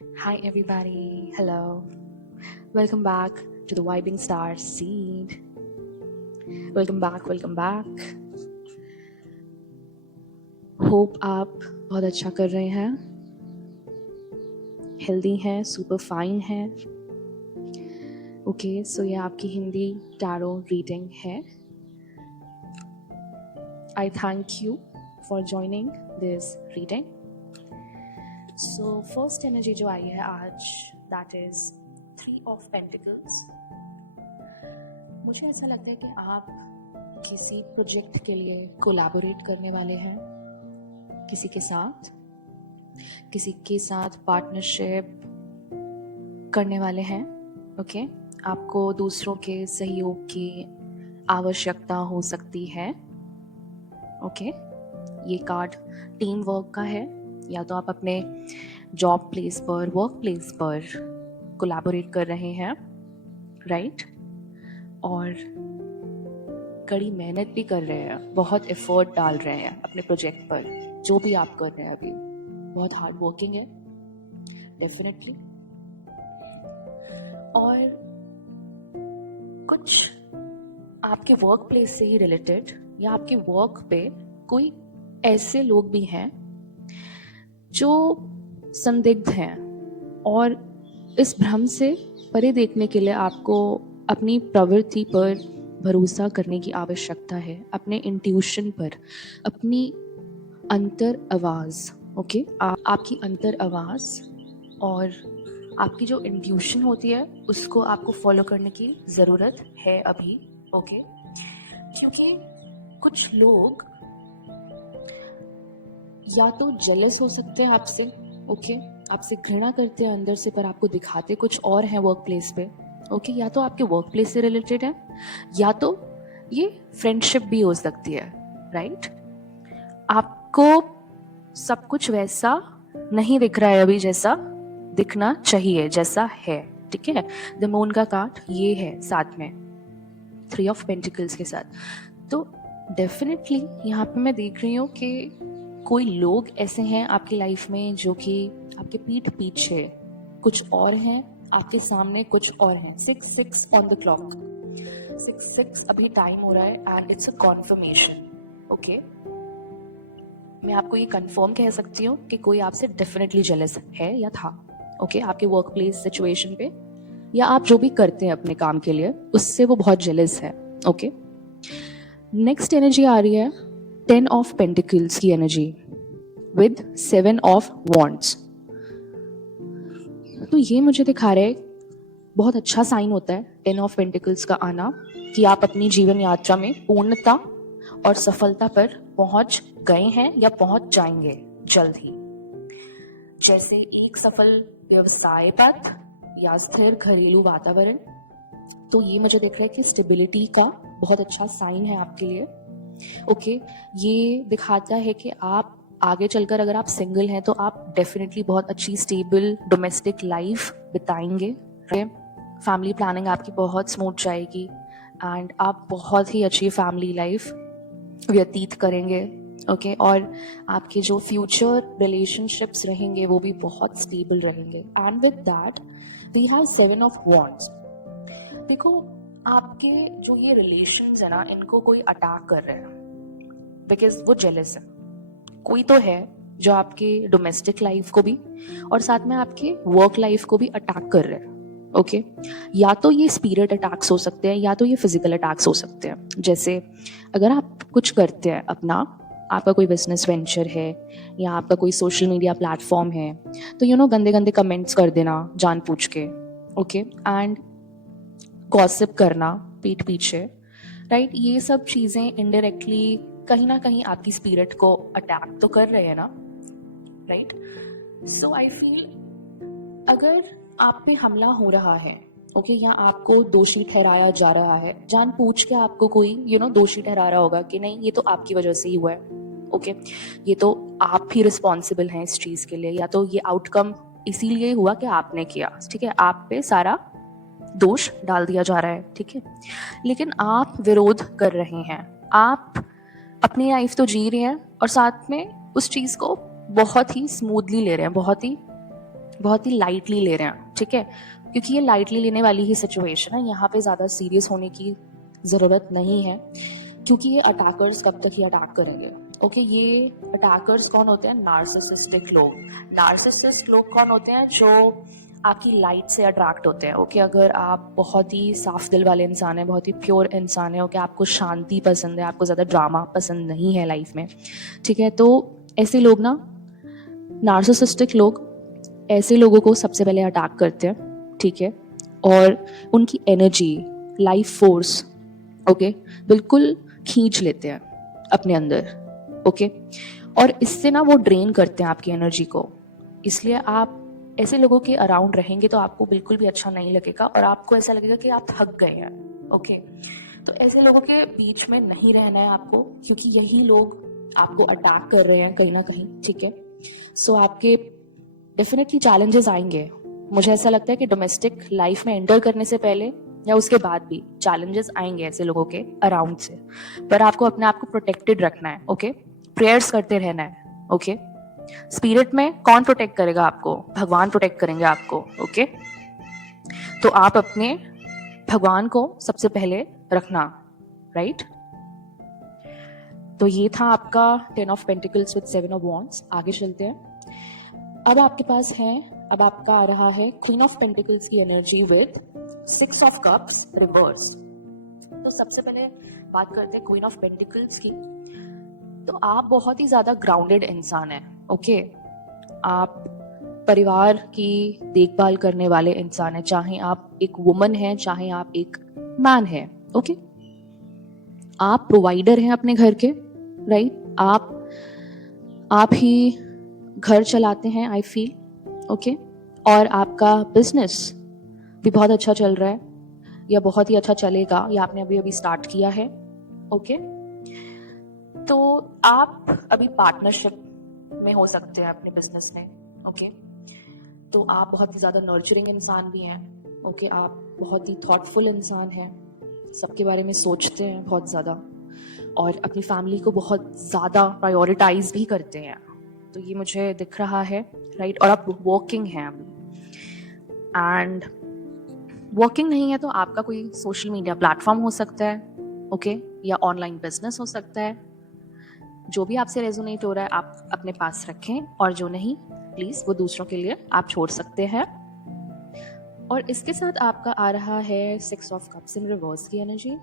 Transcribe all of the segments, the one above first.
Hi, everybody. Hello. Welcome back to the Vibing Star Seed. Welcome back. Welcome back. Hope आप बहुत अच्छा कर रहे हैं, हेल्दी हैं, सुपर फाइन हैं. ओके, सो ये आपकी हिंदी टैरो रीडिंग है. आई thank you for joining this reading. So first energy जो आई है आज, दैट इज 3 ऑफ पेंटिकल्स. मुझे ऐसा लगता है कि आप किसी प्रोजेक्ट के लिए कोलैबोरेट करने वाले हैं, किसी के साथ पार्टनरशिप करने वाले हैं. ओके, आपको दूसरों के सहयोग की आवश्यकता हो सकती है. ओके, ये कार्ड टीम वर्क का है. या तो आप अपने जॉब प्लेस पर, वर्क प्लेस पर कोलैबोरेट कर रहे हैं, राइट? और कड़ी मेहनत भी कर रहे हैं, बहुत एफर्ट डाल रहे हैं अपने प्रोजेक्ट पर. जो भी आप कर रहे हैं अभी बहुत हार्ड वर्किंग है, डेफिनेटली. और कुछ आपके वर्क प्लेस से ही रिलेटेड या आपके वर्क पे कोई ऐसे लोग भी हैं जो संदिग्ध हैं, और इस भ्रम से परे देखने के लिए आपको अपनी प्रवृत्ति पर भरोसा करने की आवश्यकता है, अपने इंट्यूशन पर, अपनी अंतर आवाज़. ओके, आपकी अंतर आवाज़ और आपकी जो इंट्यूशन होती है उसको आपको फॉलो करने की ज़रूरत है अभी. ओके, क्योंकि कुछ लोग या तो जेलस हो सकते हैं आपसे. ओके, आपसे घृणा करते हैं अंदर से, पर आपको दिखाते कुछ और हैं वर्क प्लेस पे. ओके, या तो आपके वर्क प्लेस से रिलेटेड है, या तो ये फ्रेंडशिप भी हो सकती है, राइट? आपको सब कुछ वैसा नहीं दिख रहा है अभी जैसा दिखना चाहिए, जैसा है. ठीक है, द मून का कार्ड ये है साथ में 3 ऑफ पेंटिकल्स के साथ. तो डेफिनेटली यहाँ पे मैं देख रही हूँ कि कोई लोग ऐसे हैं आपकी लाइफ में जो कि आपके पीठ पीछे कुछ और हैं, आपके सामने कुछ और हैं. 6 ऑन द क्लॉक, 6 अभी टाइम हो रहा है and it's a confirmation. Okay, मैं आपको ये कंफर्म कह सकती हूँ कि कोई आपसे डेफिनेटली जेलस है या था. ओके, आपके वर्क प्लेस सिचुएशन पे या आप जो भी करते हैं अपने काम के लिए उससे वो बहुत जेलस है. ओके, नेक्स्ट एनर्जी आ रही है 10 ऑफ पेंटिकल्स की एनर्जी विद 7 ऑफ वॉन्ड्स. तो ये मुझे दिखा रहा है बहुत अच्छा साइन होता है 10 ऑफ पेंटिकल्स का आना, कि आप अपनी जीवन यात्रा में पूर्णता और सफलता पर पहुंच गए हैं या पहुंच जाएंगे जल्द ही. जैसे एक सफल व्यवसाय पथ या स्थिर घरेलू वातावरण. तो ये मुझे दिख रहा है कि स्टेबिलिटी का बहुत अच्छा साइन है आपके लिए. ओके, ये दिखाता है कि आप आगे चलकर अगर आप सिंगल हैं तो आप डेफिनेटली बहुत अच्छी स्टेबल डोमेस्टिक लाइफ बिताएंगे. फैमिली प्लानिंग आपकी बहुत स्मूथ जाएगी एंड आप बहुत ही अच्छी फैमिली लाइफ व्यतीत करेंगे. ओके, और आपके जो फ्यूचर रिलेशनशिप्स रहेंगे वो भी बहुत स्टेबल रहेंगे. And with that we have 7 of wands. देखो, आपके जो ये रिलेशंस है ना, इनको कोई अटैक कर रहे हैं बिकॉज वो जेलस है. कोई तो है जो आपके डोमेस्टिक लाइफ को भी और साथ में आपके वर्क लाइफ को भी अटैक कर रहे हैं. ओके, या तो ये स्पिरिट अटैक्स हो सकते हैं या तो ये फिजिकल अटैक्स हो सकते हैं. जैसे अगर आप कुछ करते हैं अपना, आपका कोई बिजनेस वेंचर है या आपका कोई सोशल मीडिया प्लेटफॉर्म है, तो गंदे गंदे कमेंट्स कर देना जान पूछ के. ओके, एंड गॉसिप करना पीठ पीछे, राइट? ये सब चीज़ें इनडायरेक्टली कहीं ना कहीं आपकी स्पिरिट को अटैक तो कर रहे हैं ना, राइट? सो आई फील अगर आप पे हमला हो रहा है, ओके, या आपको दोषी ठहराया जा रहा है, जान पूछ के आपको कोई दोषी ठहरा रहा होगा कि नहीं ये तो आपकी वजह से ही हुआ है. ओके, ये तो आप ही रिस्पॉन्सिबल हैं इस चीज़ के लिए, या तो ये आउटकम इसीलिए हुआ कि आपने किया. ठीक है, आप पे सारा दोष डाल दिया जा रहा है. ठीक है, लेकिन आप विरोध कर रहे हैं, आप अपनी लाइफ तो जी रहे हैं और साथ में उस चीज़ को बहुत ही स्मूथली ले रहे हैं, बहुत ही बहुत ही लाइटली ले रहे हैं, ठीक है, क्योंकि ये लाइटली लेने वाली ही सिचुएशन है, यहाँ पे ज़्यादा सीरियस होने की ज़रूरत नहीं है, क्योंकि ये अटैकर्स कब तक ही अटैक करेंगे। ओके, ये अटैकर्स कौन होते हैं? नार्सिसिस्टिक लोग। नार्सिसिस्ट लोग कौन होते हैं? जो आपकी लाइट से अट्रैक्ट होते हैं। ओके, अगर आप बहुत ही साफ दिल वाले इंसान हैं, बहुत ही प्योर इंसान है, ओके, आपको शांति पसंद है, आपको ज़्यादा ड्रामा पसंद नहीं है लाइफ में, ठीक है, तो ऐसे लोग ना, नार्सिसिस्टिक लोग ऐसे लोगों को सबसे पहले अटैक करते हैं, ठीक है, और उनकी एनर्जी, लाइफ फोर्स, ओके, बिल्कुल खींच लेते हैं अपने अंदर, ओके, और इससे ना वो ड्रेन करते हैं आपकी एनर्जी को। इसलिए आप ऐसे लोगों के अराउंड रहेंगे तो आपको बिल्कुल भी अच्छा नहीं लगेगा और आपको ऐसा लगेगा कि आप थक गए हैं, ओके। तो ऐसे लोगों के बीच में नहीं रहना है आपको, क्योंकि यही लोग आपको अटैक कर रहे हैं कहीं ना कहीं, ठीक है। सो आपके डेफिनेटली चैलेंजेस आएंगे। मुझे ऐसा लगता है कि डोमेस्टिक लाइफ में एंटर करने से पहले या उसके बाद भी चैलेंजेस आएंगे ऐसे लोगों के अराउंड से, पर आपको अपने आप को प्रोटेक्टेड रखना है, ओके, प्रेयर्स करते रहना है, ओके। स्पिरिट में कौन प्रोटेक्ट करेगा आपको? भगवान प्रोटेक्ट करेंगे आपको, ओके। तो आप अपने भगवान को सबसे पहले रखना, राइट। तो ये था आपका 10 of pentacles with 7 of wands. आगे चलते हैं। अब आपके पास है, अब आपका आ रहा है क्वीन ऑफ पेंटिकल्स की energy with 6 of cups reverse. तो सबसे पहले बात करते हैं क्वीन ऑफ पेंटिकल्स की। तो आप बहुत ही ज्यादा ग्राउंडेड इंसान हैं, ओके। आप परिवार की देखभाल करने वाले इंसान हैं, चाहे आप एक वुमन हैं, चाहे आप एक मैन हैं, ओके। आप प्रोवाइडर हैं अपने घर के, राइट। आप ही घर चलाते हैं, आई फील, ओके। और आपका बिजनेस भी बहुत अच्छा चल रहा है या बहुत ही अच्छा चलेगा, या आपने अभी अभी स्टार्ट किया है, ओके। तो आप अभी पार्टनरशिप में हो सकते हैं अपने बिजनेस में, ओके। तो आप बहुत ही ज़्यादा नर्चरिंग इंसान भी हैं, ओके। आप बहुत ही थॉटफुल इंसान हैं, सबके बारे में सोचते हैं बहुत ज़्यादा, और अपनी फैमिली को बहुत ज़्यादा प्रायोरिटाइज भी करते हैं। तो ये मुझे दिख रहा है, राइट। और आप वर्किंग हैं अभी, एंड वर्किंग नहीं है तो आपका कोई सोशल मीडिया प्लेटफॉर्म हो सकता है, ओके, या ऑनलाइन बिजनेस हो सकता है। जो भी आपसे रेजोनेट हो रहा है आप अपने पास रखें, और जो नहीं प्लीज वो दूसरों के लिए आप छोड़ सकते हैं। और इसके साथ आपका आ रहा है 6 ऑफ कप्स इन रिवर्स की एनर्जी।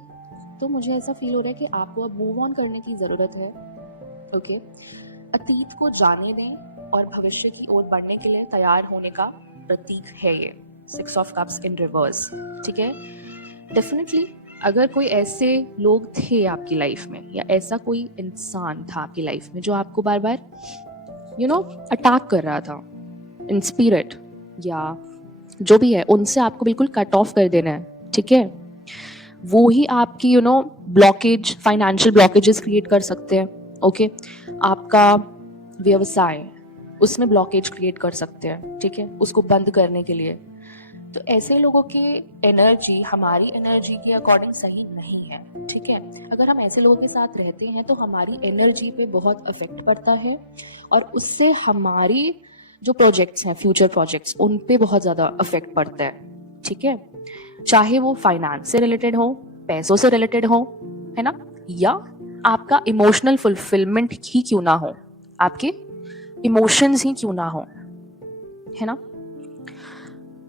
तो मुझे ऐसा फील हो रहा है कि आपको अब मूव ऑन करने की जरूरत है, ओके। अतीत को जाने दें और भविष्य की ओर बढ़ने के लिए तैयार होने का प्रतीक है ये 6 ऑफ कप्स इन रिवर्स, ठीक है। डेफिनेटली अगर कोई ऐसे लोग थे आपकी लाइफ में, या ऐसा कोई इंसान था आपकी लाइफ में जो आपको बार बार अटैक कर रहा था इन स्पिरिट, या जो भी है, उनसे आपको बिल्कुल कट ऑफ कर देना है, ठीक है। वो ही आपकी ब्लॉकेज, फाइनेंशियल ब्लॉकेजेस क्रिएट कर सकते हैं, ओके। आपका व्यवसाय, उसमें ब्लॉकेज क्रिएट कर सकते हैं, ठीक है, उसको बंद करने के लिए। तो ऐसे लोगों की एनर्जी हमारी एनर्जी के अकॉर्डिंग सही नहीं है, ठीक है। अगर हम ऐसे लोगों के साथ रहते हैं तो हमारी एनर्जी पे बहुत इफेक्ट पड़ता है, और उससे हमारी जो प्रोजेक्ट्स हैं, फ्यूचर प्रोजेक्ट्स, उन पे बहुत ज़्यादा इफेक्ट पड़ता है, ठीक है। चाहे वो फाइनेंस से रिलेटेड हो, पैसों से रिलेटेड हो, है ना, या आपका इमोशनल फुलफिलमेंट ही क्यों ना हो, आपके इमोशंस ही क्यों ना हो, है ना।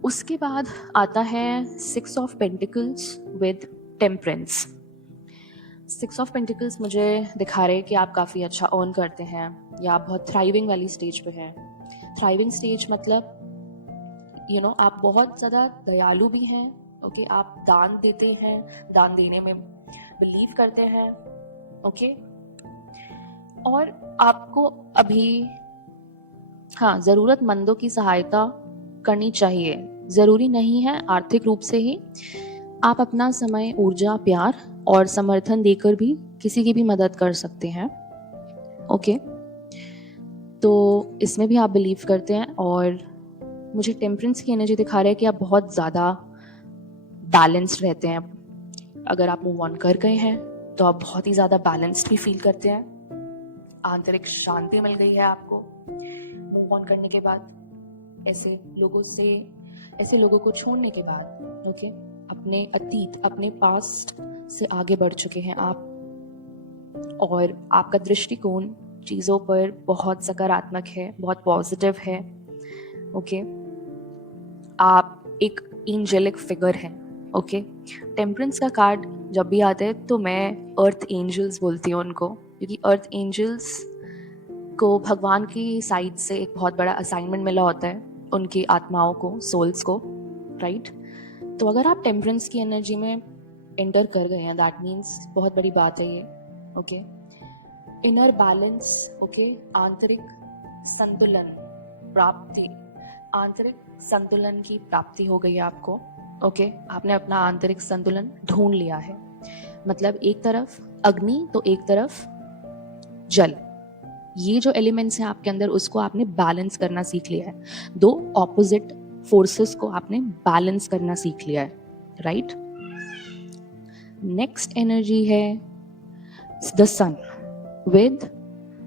उसके बाद आता है 6 of pentacles with temperance. 6 of pentacles मुझे दिखा रहे कि आप काफ़ी अच्छा अर्न करते हैं, या आप बहुत थ्राइविंग वाली स्टेज पे हैं। थ्राइविंग स्टेज मतलब आप बहुत ज़्यादा दयालु भी हैं, ओके। आप दान देते हैं, दान देने में बिलीव करते हैं, ओके। और आपको अभी हाँ, ज़रूरतमंदों की सहायता करनी चाहिए। ज़रूरी नहीं है आर्थिक रूप से ही, आप अपना समय, ऊर्जा, प्यार और समर्थन देकर भी किसी की भी मदद कर सकते हैं, ओके। तो इसमें भी आप बिलीव करते हैं, और मुझे टेम्परेंस की एनर्जी दिखा रहा है कि आप बहुत ज़्यादा बैलेंस्ड रहते हैं। अगर आप मूव ऑन कर गए हैं तो आप बहुत ही ज़्यादा बैलेंस्ड भी फील करते हैं, आंतरिक शांति मिल गई है आपको मूव ऑन करने के बाद। ऐसे लोगों को छोड़ने के बाद ओके अपने अतीत, अपने पास्ट से आगे बढ़ चुके हैं आप, और आपका दृष्टिकोण चीज़ों पर बहुत सकारात्मक है, बहुत पॉजिटिव है। ओके, आप एक एंजेलिक फिगर हैं। ओके, टेम्परेंस का कार्ड जब भी आता है तो मैं अर्थ एंजल्स बोलती हूँ उनको, क्योंकि अर्थ एंजल्स को भगवान की साइड से एक बहुत बड़ा असाइनमेंट मिला होता है उनकी आत्माओं को, सोल्स को, राइट। तो अगर आप टेम्परेंस की एनर्जी में एंटर कर गए हैं, दैट मीन्स बहुत बड़ी बात है ये। ओके, इनर बैलेंस, ओके, आंतरिक संतुलन प्राप्ति, आंतरिक संतुलन की प्राप्ति हो गई है आपको। ओके, आपने अपना आंतरिक संतुलन ढूंढ लिया है। मतलब एक तरफ अग्नि तो एक तरफ जल, ये जो एलिमेंट्स हैं आपके अंदर उसको आपने बैलेंस करना सीख लिया है। दो ऑपोजिट फोर्सेस को आपने बैलेंस करना सीख लिया है, राइट। नेक्स्ट एनर्जी है the sun with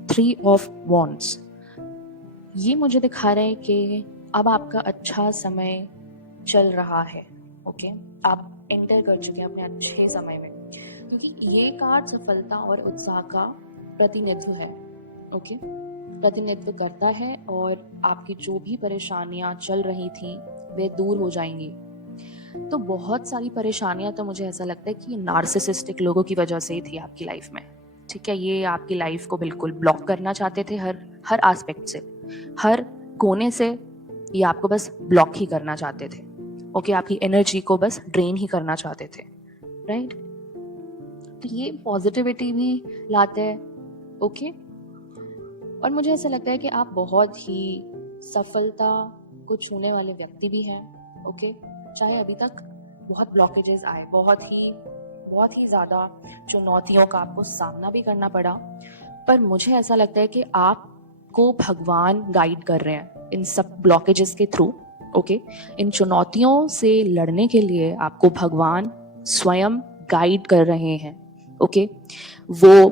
3 of wands. ये मुझे दिखा रहा है कि अब आपका अच्छा समय चल रहा है। ओके, आप एंटर कर चुके हैं अपने अच्छे समय में, क्योंकि ये कार्ड सफलता और उत्साह का प्रतिनिधित्व है। ओके, प्रतिनिधित्व करता है, और आपकी जो भी परेशानियां चल रही थी वे दूर हो जाएंगी। तो बहुत सारी परेशानियां तो मुझे ऐसा लगता है कि नार्सिसिस्टिक लोगों की वजह से ही थी आपकी लाइफ में। ठीक है, ये आपकी लाइफ को बिल्कुल ब्लॉक करना चाहते थे, हर एस्पेक्ट से, हर कोने से ये आपको बस ब्लॉक ही करना चाहते थे। ओके, आपकी एनर्जी को बस ड्रेन ही करना चाहते थे, राइट। तो ये पॉजिटिविटी भी लाते हैं। ओके, और मुझे ऐसा लगता है कि आप बहुत ही सफलता को छूने वाले व्यक्ति भी हैं। ओके, चाहे अभी तक बहुत ब्लॉकेजेस आए, बहुत ही ज़्यादा चुनौतियों का आपको सामना भी करना पड़ा, पर मुझे ऐसा लगता है कि आपको भगवान गाइड कर रहे हैं इन सब ब्लॉकेजेस के थ्रू। ओके, इन चुनौतियों से लड़ने के लिए आपको भगवान स्वयं गाइड कर रहे हैं। ओके, वो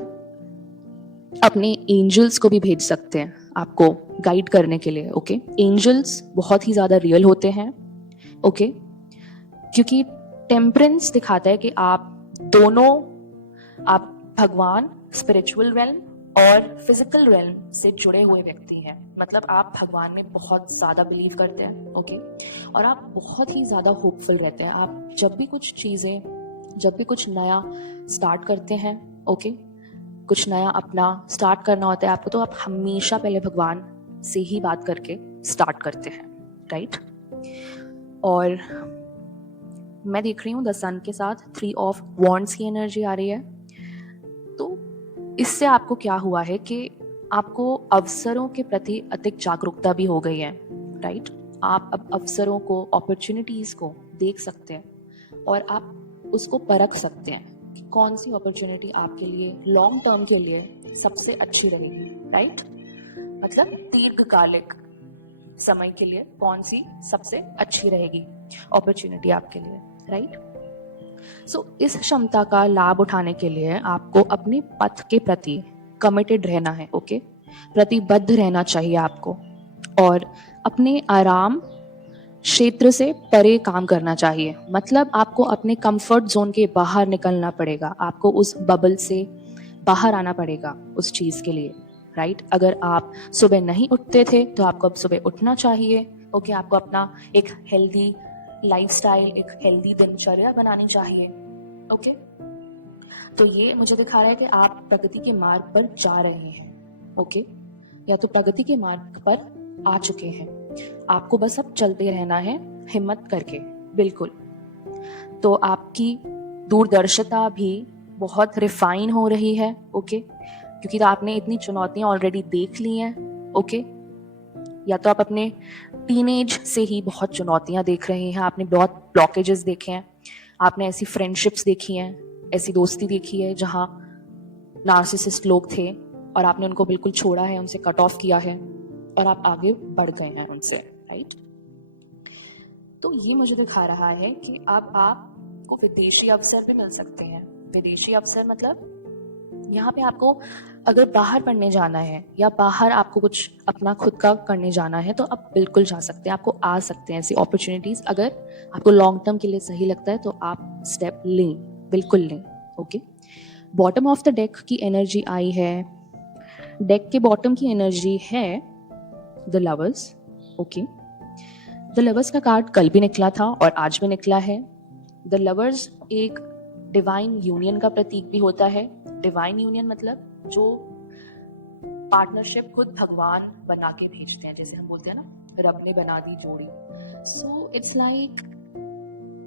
अपने एंजल्स को भी भेज सकते हैं आपको गाइड करने के लिए। ओके, एंजल्स बहुत ही ज़्यादा रियल होते हैं। ओके, क्योंकि टेम्परेंस दिखाता है कि आप भगवान, स्पिरिचुअल रेल्म और फिजिकल रेल्म से जुड़े हुए व्यक्ति हैं। मतलब आप भगवान में बहुत ज़्यादा बिलीव करते हैं। ओके, और आप बहुत ही ज़्यादा होपफुल रहते हैं। आप जब भी कुछ नया स्टार्ट करते हैं, ओके, कुछ नया अपना स्टार्ट करना होता है आपको, तो आप हमेशा पहले भगवान से ही बात करके स्टार्ट करते हैं, राइट। और मैं देख रही हूँ द सन के साथ 3 ऑफ वॉन्ड्स की एनर्जी आ रही है। तो इससे आपको क्या हुआ है कि आपको अवसरों के प्रति अधिक जागरूकता भी हो गई है, राइट। आप अब अवसरों को, अपॉर्चुनिटीज को देख सकते हैं और आप उसको परख सकते हैं कि कौन सी अपॉर्चुनिटी आपके लिए लॉन्ग टर्म के लिए सबसे अच्छी रहेगी, राइट। मतलब दीर्घकालिक समय के लिए कौन सी सबसे अच्छी रहेगी अपॉर्चुनिटी आपके लिए, राइट। सो इस क्षमता का लाभ उठाने के लिए आपको अपने पथ के प्रति कमिटेड रहना है। ओके, प्रतिबद्ध रहना चाहिए आपको, और अपने आराम क्षेत्र से परे काम करना चाहिए। मतलब आपको अपने कंफर्ट जोन के बाहर निकलना पड़ेगा, आपको उस बबल से बाहर आना पड़ेगा उस चीज के लिए, राइट। अगर आप सुबह नहीं उठते थे तो आपको अब सुबह उठना चाहिए। ओके, आपको अपना एक हेल्दी लाइफस्टाइल, एक हेल्दी दिनचर्या बनानी चाहिए। ओके, तो ये मुझे दिखा रहा है कि आप प्रगति के मार्ग पर जा रहे हैं। ओके, या तो प्रगति के मार्ग पर आ चुके हैं, आपको बस अब चलते रहना है हिम्मत करके, बिल्कुल। तो आपकी दूरदर्शिता भी बहुत रिफाइन हो रही है। ओके, क्योंकि तो आपने इतनी चुनौतियां ऑलरेडी देख ली हैं। ओके, या तो आप अपने टीनेज से ही बहुत चुनौतियां देख रहे हैं, आपने बहुत ब्लॉकेजेस देखे हैं, आपने ऐसी फ्रेंडशिप्स देखी हैं, ऐसी दोस्ती देखी है जहां नार्सिसिस्ट लोग थे और आपने उनको बिल्कुल छोड़ा है, उनसे कट ऑफ किया है और आप आगे बढ़ गए हैं उनसे, राइट। तो ये मुझे दिखा रहा है कि अब आपको विदेशी अवसर भी मिल सकते हैं। विदेशी अवसर मतलब यहाँ पे आपको अगर बाहर पढ़ने जाना है या बाहर आपको कुछ अपना खुद का करने जाना है तो आप बिल्कुल जा सकते हैं, आपको आ सकते हैं ऐसी अपॉर्चुनिटीज। अगर आपको लॉन्ग टर्म के लिए सही लगता है तो आप स्टेप लें, बिल्कुल लें। Okay, bottom of the deck की एनर्जी आई है, डेक के बॉटम की एनर्जी है the lovers. Okay, the lovers का कार्ड कल भी निकला था और आज भी निकला है। द लवर्स एक डिवाइन यूनियन का प्रतीक भी होता है। डिवाइन यूनियन मतलब जो पार्टनरशिप खुद भगवान बना के भेजते हैं, जैसे हम बोलते हैं ना रब ने बना दी जोड़ी। सो इट्स लाइक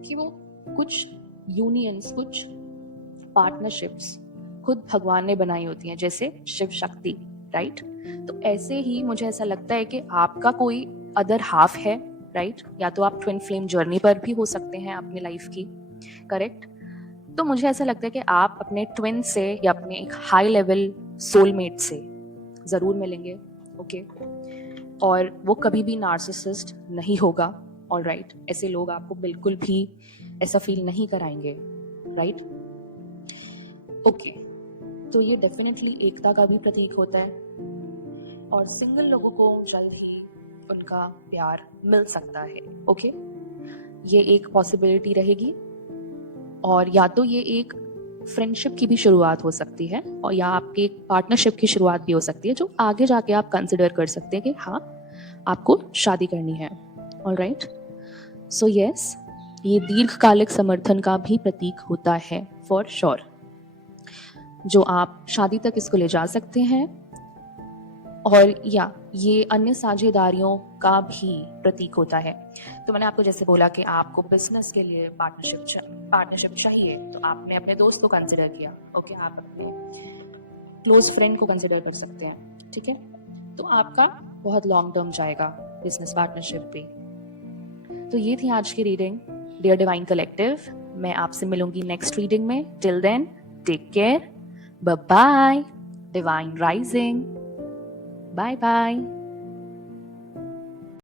कि वो कुछ यूनियंस, कुछ पार्टनरशिप्स खुद भगवान ने बनाई होती हैं, जैसे शिव शक्ति, राइट। तो ऐसे ही मुझे ऐसा लगता है कि आपका कोई अदर हाफ है, राइट। या तो आप ट्विन फ्लेम जर्नी पर भी हो सकते हैं अपनी लाइफ की, करेक्ट। तो मुझे ऐसा लगता है कि आप अपने ट्विन से या अपने एक हाई लेवल सोलमेट से जरूर मिलेंगे। ओके, और वो कभी भी नार्सिसिस्ट नहीं होगा, ऑलराइट। ऐसे लोग आपको बिल्कुल भी ऐसा फील नहीं कराएंगे, राइट। ओके, तो ये डेफिनेटली एकता का भी प्रतीक होता है और सिंगल लोगों को जल्द ही उनका प्यार मिल सकता है। ओके, ये एक पॉसिबिलिटी रहेगी और या तो ये एक फ्रेंडशिप की भी शुरुआत हो सकती है और या आपके एक पार्टनरशिप की शुरुआत भी हो सकती है, जो आगे जाके आप कंसिडर कर सकते हैं कि हाँ आपको शादी करनी है। ऑलराइट, सो यस, ये दीर्घकालिक समर्थन का भी प्रतीक होता है फॉर श्योर, जो आप शादी तक इसको ले जा सकते हैं। और या ये अन्य साझेदारियों का भी प्रतीक होता है। तो मैंने आपको जैसे बोला कि आपको बिजनेस के लिए पार्टनरशिप चाहिए, तो आपने अपने दोस्त को कंसिडर किया। ओके, आप अपने क्लोज फ्रेंड को कंसिडर कर सकते हैं, ठीक है। तो आपका बहुत लॉन्ग टर्म जाएगा बिजनेस पार्टनरशिप पे। तो ये थी आज की रीडिंग डियर डिवाइन कलेक्टिव। मैं आपसे मिलूंगी नेक्स्ट रीडिंग में। Till then take care, bye bye, divine rising, bye bye.